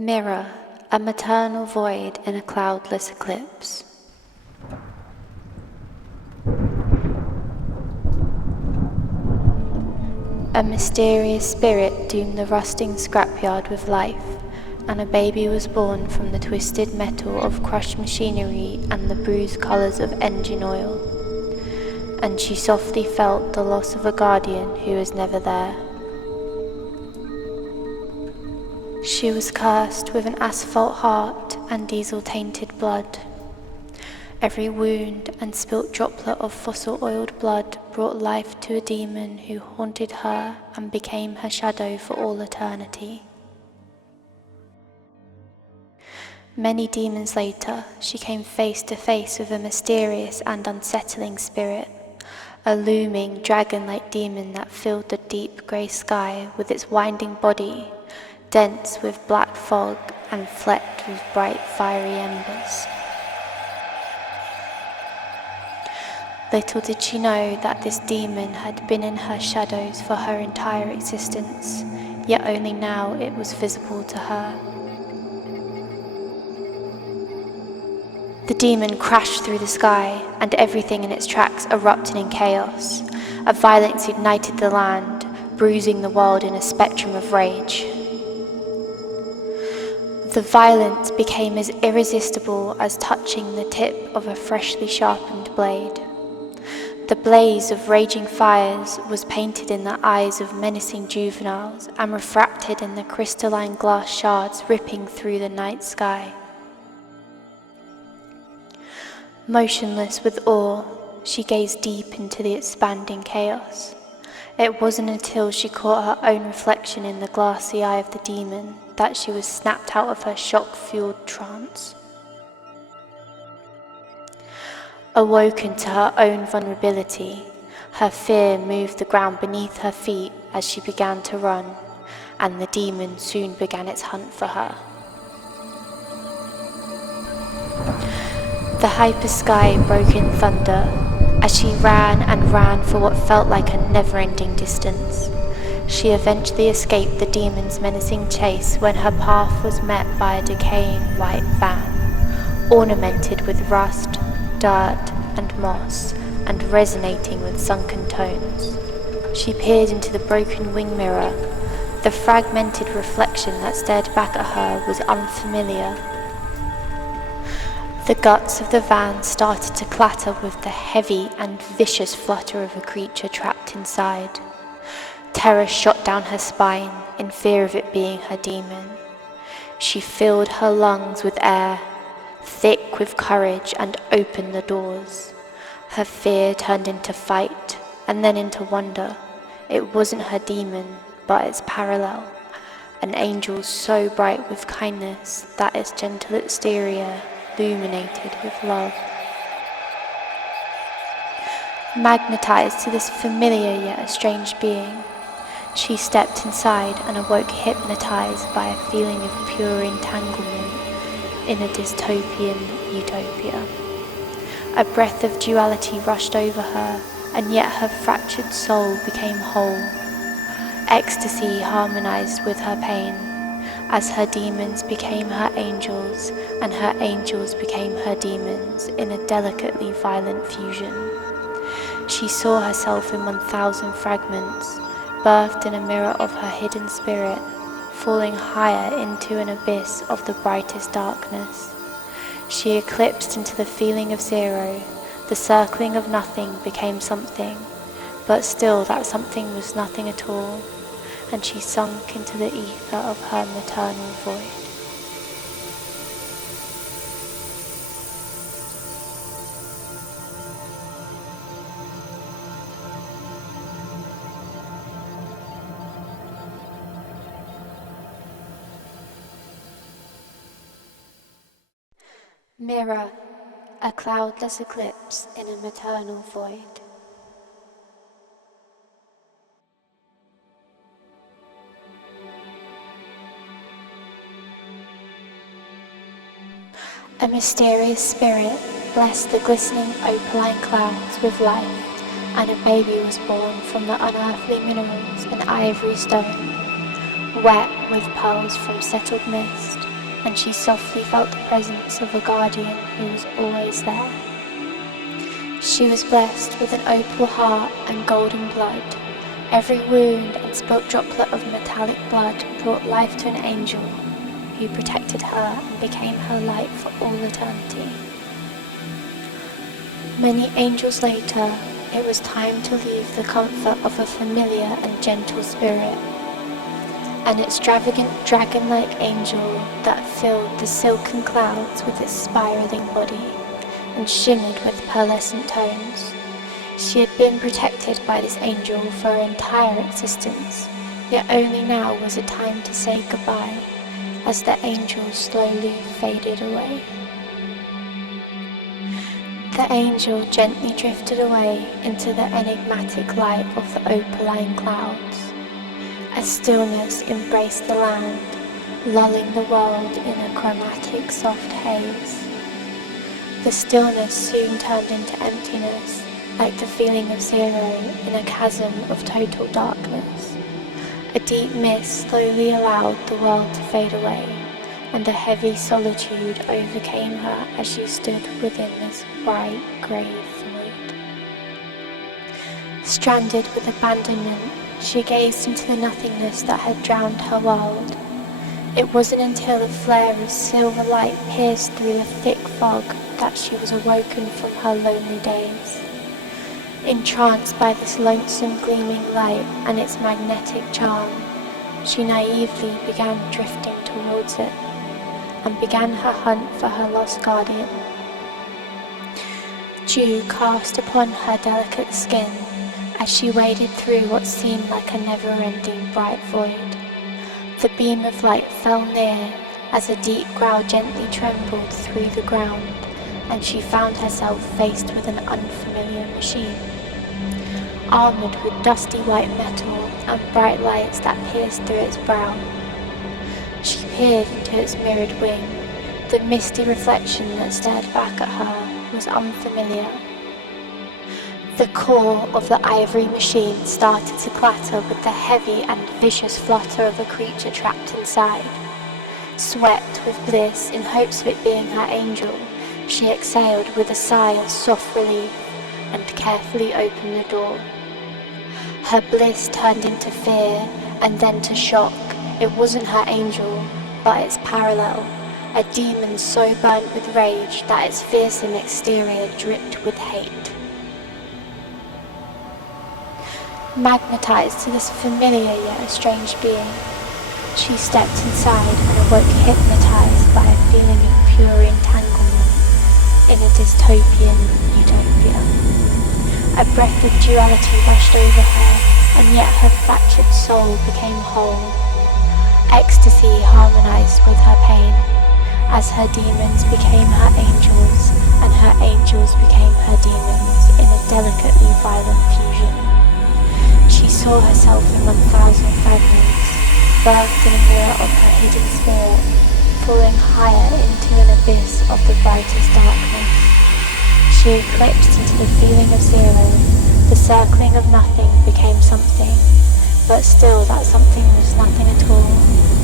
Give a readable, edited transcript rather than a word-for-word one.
MiiRROR, a maternal void in a cloudless eclipse. A mysterious spirit doomed the rusting scrapyard with life, and a baby was born from the twisted metal of crushed machinery and the bruised colours of engine oil. And she softly felt the loss of a guardian who was never there. She was cursed with an asphalt heart and diesel-tainted blood. Every wound and spilt droplet of fossil-oiled blood brought life to a demon who haunted her and became her shadow for all eternity. Many demons later, she came face to face with a mysterious and unsettling spirit, a looming dragon-like demon that filled the deep grey sky with its winding body, dense with black fog and flecked with bright fiery embers. Little did she know that this demon had been in her shadows for her entire existence, yet only now it was visible to her. The demon crashed through the sky, and everything in its tracks erupted in chaos. A violence ignited the land, bruising the world in a spectrum of rage. The violence became as irresistible as touching the tip of a freshly sharpened blade. The blaze of raging fires was painted in the eyes of menacing juveniles and refracted in the crystalline glass shards ripping through the night sky. Motionless with awe, she gazed deep into the expanding chaos. It wasn't until she caught her own reflection in the glassy eye of the demon that she was snapped out of her shock-fueled trance. Awoken to her own vulnerability, her fear moved the ground beneath her feet as she began to run, and the demon soon began its hunt for her. The hyper sky broke in thunder as she ran and ran for what felt like a never-ending distance. She eventually escaped the demon's menacing chase when her path was met by a decaying white van, ornamented with rust, dirt, and moss, and resonating with sunken tones. She peered into the broken wing mirror. The fragmented reflection that stared back at her was unfamiliar. The guts of the van started to clatter with the heavy and vicious flutter of a creature trapped inside. Terror shot down her spine in fear of it being her demon. She filled her lungs with air, thick with courage, and opened the doors. Her fear turned into fight, and then into wonder. It wasn't her demon, but its parallel, an angel so bright with kindness that its gentle exterior illuminated with love. Magnetized to this familiar yet estranged being, she stepped inside and awoke hypnotized by a feeling of pure entanglement in a dystopian utopia. A breath of duality rushed over her, and yet her fractured soul became whole. Ecstasy harmonized with her pain, as her demons became her angels, and her angels became her demons in a delicately violent fusion. She saw herself in 1,000 fragments, birthed in a mirror of her hidden spirit, falling higher into an abyss of the brightest darkness. She eclipsed into the feeling of zero. The circling of nothing became something, but still that something was nothing at all, and she sunk into the ether of her maternal void. MiiRROR, a cloudless eclipse in a maternal void. A mysterious spirit blessed the glistening opaline clouds with life, and a baby was born from the unearthly minerals and ivory stone. wet with pearls from settled mist, and she softly felt the presence of a guardian who was always there. She was blessed with an opal heart and golden blood. Every wound and spilt droplet of metallic blood brought life to an angel who protected her and became her light for all eternity. Many angels later, it was time to leave the comfort of a familiar and gentle spirit. An extravagant dragon-like angel that filled the silken clouds with its spiraling body and shimmered with pearlescent tones. She had been protected by this angel for her entire existence, yet only now was it time to say goodbye as the angel slowly faded away. The angel gently drifted away into the enigmatic light of the opaline clouds. A stillness embraced the land, lulling the world in a chromatic soft haze. The stillness soon turned into emptiness, like the feeling of zero in a chasm of total darkness. A deep mist slowly allowed the world to fade away, and a heavy solitude overcame her as she stood within this bright grey void. Stranded with abandonment, she gazed into the nothingness that had drowned her world. It wasn't until a flare of silver light pierced through the thick fog that she was awoken from her lonely daze. Entranced by this lonesome gleaming light and its magnetic charm, she naively began drifting towards it and began her hunt for her lost guardian. Dew cast upon her delicate skin as she waded through what seemed like a never-ending bright void. The beam of light fell near as a deep growl gently trembled through the ground, and she found herself faced with an unfamiliar machine. Armoured with dusty white metal and bright lights that pierced through its brow. She peered into its mirrored wing. The misty reflection that stared back at her was unfamiliar. The core of the ivory machine started to clatter with the heavy and vicious flutter of a creature trapped inside. Swept with bliss in hopes of it being her angel, she exhaled with a sigh of soft relief and carefully opened the door. Her bliss turned into fear and then to shock. It wasn't her angel, but its parallel, a demon so burnt with rage that its fearsome exterior dripped with hate. Magnetized to this familiar yet strange being, she stepped inside and awoke hypnotized by a feeling of pure entanglement in a dystopian utopia. A breath of duality rushed over her, and yet her fractured soul became whole. Ecstasy harmonized with her pain, as her demons became her angels, and her angels became her demons in a delicately violent fusion. She saw herself in 1,000 fragments, birthed in a mirror of her hidden spirit, falling higher into an abyss of the brightest darkness. She eclipsed into the feeling of zero. The circling of nothing became something, but still that something was nothing at all.